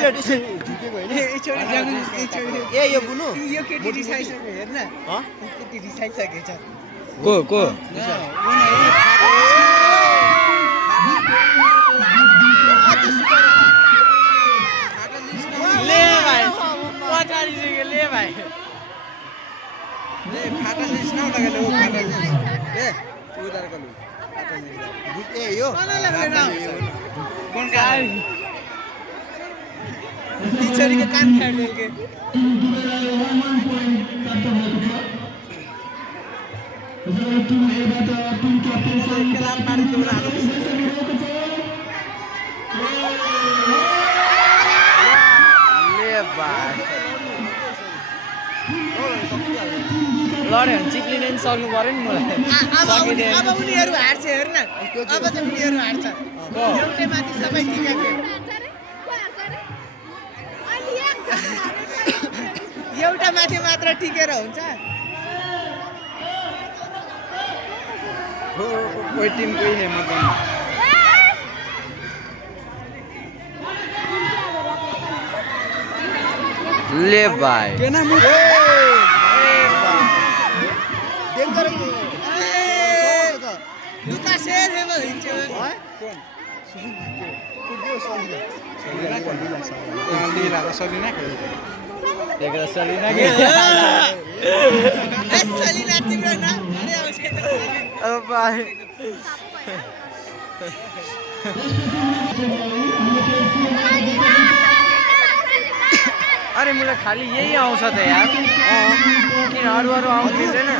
Toilet यसरी झुकेको हैन ए यो बुनु यो केटी रिसाइसक्यो हेर्न केटी रिसाइसकेछ को ले भाइ पछाडि चाहिँ ले भाइ ले फाटा लिस्ट न लगाले ओ फाटा लिस्ट ए उधार गर्नु फाटा लिस्ट ए यो कोन का टिचरको कान फाड्यो के कलाम पारी तिम्रो हात ले भाइ लड्यो भने चिप्लिने नि सक्नु पर्यो नि मलाई अब उनीहरू हार्छ हेर्न अब चाहिँ उनीहरू हार्छ एउटै माथि सबै टिकेको एउटा माथि मात्र टिकेर हुन्छ कोही टिम कोही नै मतलब ले भाइ केन मु लुका शेर है वो हिंचे कौन लीला का सलीना के देख्दा सलिना के सलीना तिम्रो ना अरे आउँछ अब भाइ अरे मलाई खाली यही आउँछ त यार किन अरू आउँदैन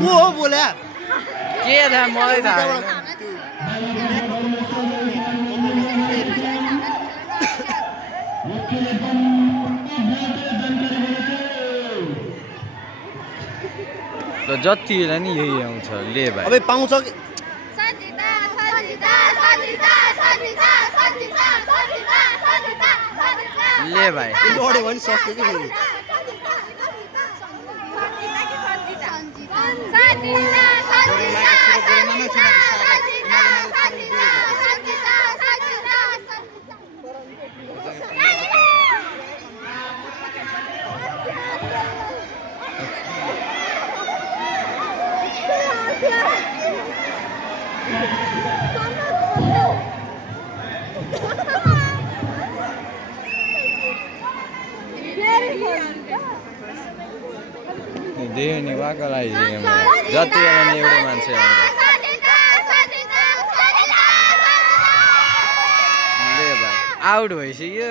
को हो बोला के थाहा मलाई थाहा छैन त जति बेला नि यही आउँछ ले भाइ अबे पाउँछ ले भाइ लड्यो भने सक्यो कि फेरि देख्यो नि वाको लगाइदियो जति बेला नि एउटै मान्छे ले भाइ आउट भइसक्यो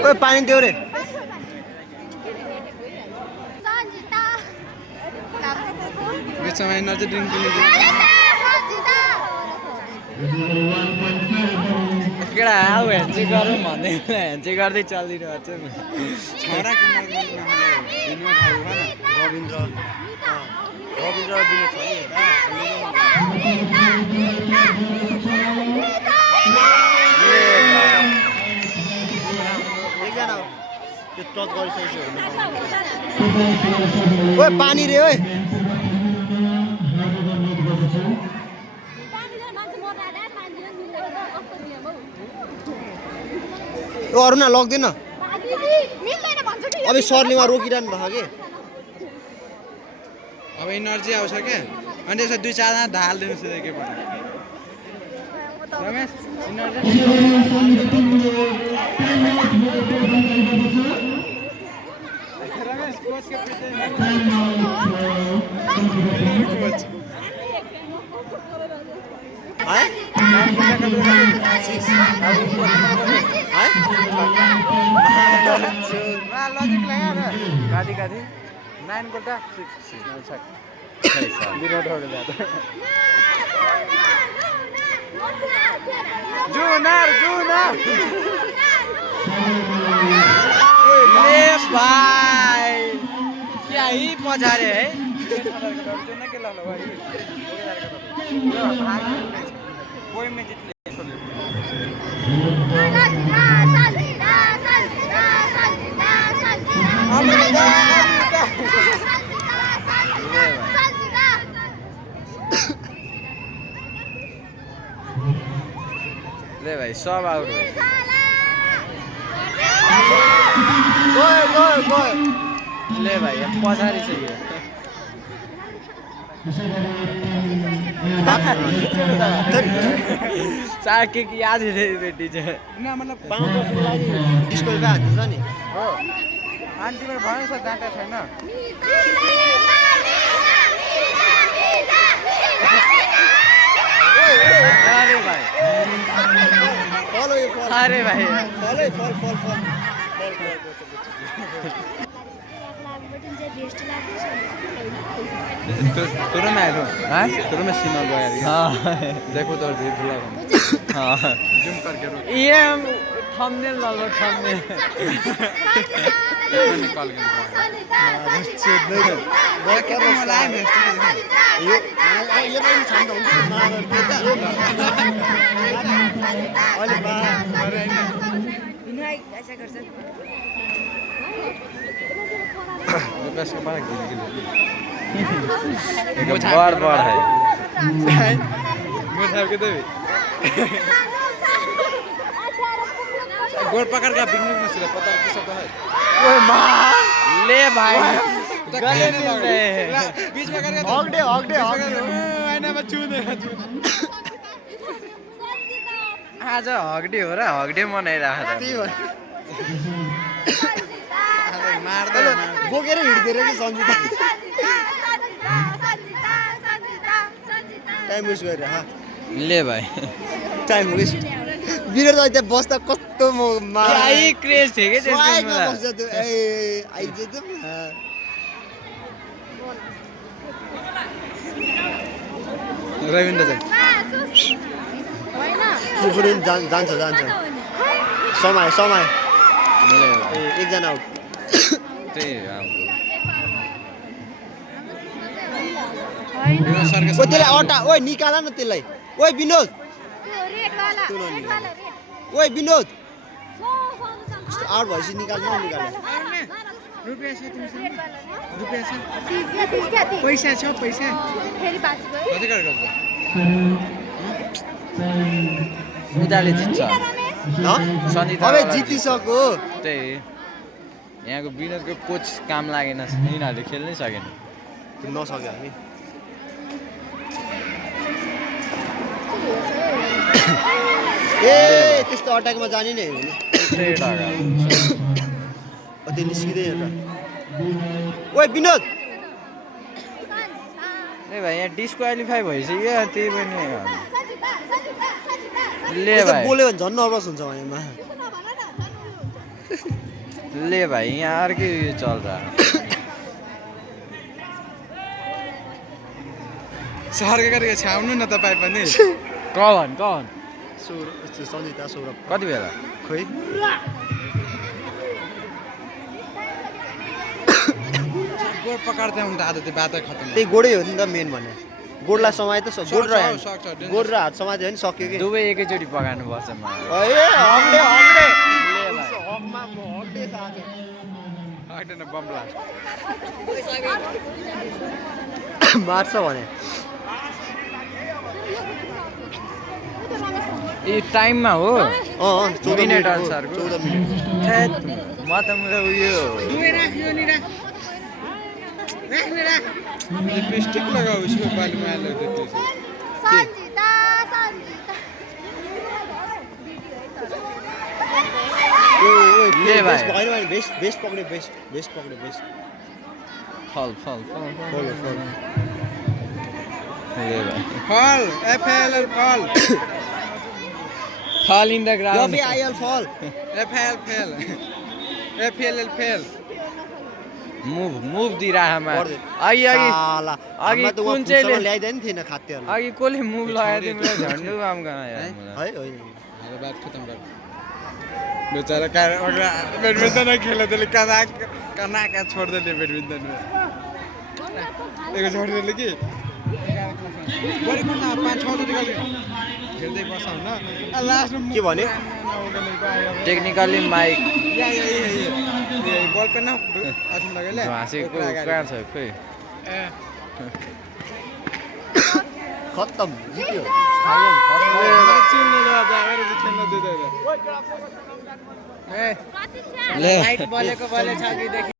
ओए पानी देऊ रे बेचमा एनर्जी ड्रिंक पनि केटा आऊ हेन्चे गरौँ भन्दै हेन्चे गर्दै चलिरहेको छ नि छोराको दिनमा थाहा भएन रविन्द्र दिनु छ एकजना त्यो टच गरिसकेको ओए पानी रे ओए अरू न लग्दैन अब सरले वहाँ रोकिरहनु भएको कि अब एनर्जी आउँछ क्या अनि त्यसो 2-4 जना ढाल दिनुहोस् के पर्छ रमेश एनर्जी रमेश कोच के कोच लजिक लगा गाड़ी 9 गोल्टा 6 बिना जुनार ले भाइ क्या ही पछाडे है ले भाइ सब आउट भयो ले भाइ पछाडि छ यो साके की याद है बेटी छ ना मतलब पाउँछ लागि डिस्को का हान्छ नि हो आन्टी मेरो भएन छ डाटा छैन अरे भाइ फलो यो फल अरे भाइ फल तुरंत में आया हाँ तुरंत में सीमा गया हाँ देखो तो जी भुला हाँ जूम करके रोक ये थंबनेल डालो थंबनेल निकाल के यो पनि छान्दा हुन्छ अहिले लुकास के पास गिर बड़ है मुझे के देवी गोल पकड़ के पिकनिक में से पता नहीं सब है ओए मां ले भाई गले मिल रहे हैं बीच में करके हक दे आईना में चूने आज हगडे हो र हगडे मनाइराखेको त्यही भएर मार दे बोकेर हिँड्दै रहेछ सन्जिता टाइम वेस्ट गरेर हा ले भाइ टाइम वेस्ट बिरेर त त्यहाँ बस्दा कस्तो क्या क्रेज थियो के त्यसको बस्छ त्यो ए आइज त रविन्द्र चाहिँ पुफुरिन जान्छ समय ले भाइ एकजना आउट त्यही ओ त्यसलाई अटा ओइ निकाल न त्यसलाई ओइ विनोद ओइ विनोद आउट भएपछि निकाल रुपियाँ छ तिमीसँग रुपियाँ छ पैसा छ पैसा कति गरेको उदाले जित्छ सनिता अबे जितिसक्यो त्यही यहाँको विनोदको कोच काम लागेन यिनीहरूले खेल्नै सकेन नसक्यो हामी ए त्यस्तो अट्याकमा जाने नै होइन त्यही ढगा त्यो निस्किँदै एउटा ओइ विनोद ए भाइ यहाँ डिस्क्वालिफाई भइसक्यो त्यही पनि ले भाइ बोल्यो भने झन् नर्भस हुन्छ भनेमा ले भाइ यहाँ अर्कै उयो चल रहा सहरको गरेको छाउनु न तपाईँ पनि कवन सन्जिता सौरभ कति बेला खोइ गोड पकाड्दै हुन्छ आज त्यो बातै खतम त्यही गोडै हो नि त मेन भने गोडलाई समाए त गोड र हात समाते हो नि सक्यो कि दुवै एकैचोटि पकाउनु पर्छ मलाई आइदैन बम ब्लास्ट मार्छ भने ए टाइममा हो 14 मिनेट अनुसारको 14 मिनेट म त मेरो उयो दुवै राख्यो नि राख लिपस्टिक लगाऊ उसको बालमा हालेर देख्छु ले भाइ बेस्ट पक्रे फल ले भाइ फल F L fall fall in the ground I L fall F L fail F L fail मुभ दिइरामा अघि कुन चाहिँ ल्याइदैन थिएन खाद्यहरू अघि कसले मुभ लगायो तिमीलाई झन्डु काम गर्न है होइन बात खत्म कर बेचारा बैडमिंटन में खेले थे कना कना क्या छोड़ देते बैडमिंटन में देखो छोड़ देले कि बड़ी कुछ 5-6 जति गरे खेल्दै बस्छ न लास्ट में के भन्यो? टेक्निकली माइक ये बॉल पे ना आछुन लगेले हाँसेको कार छ खोइ खत्तम जित्यो चिन्ने जवाब आएर खेल्न दिँदैन ले लाइट बलेको बले छ कि देखि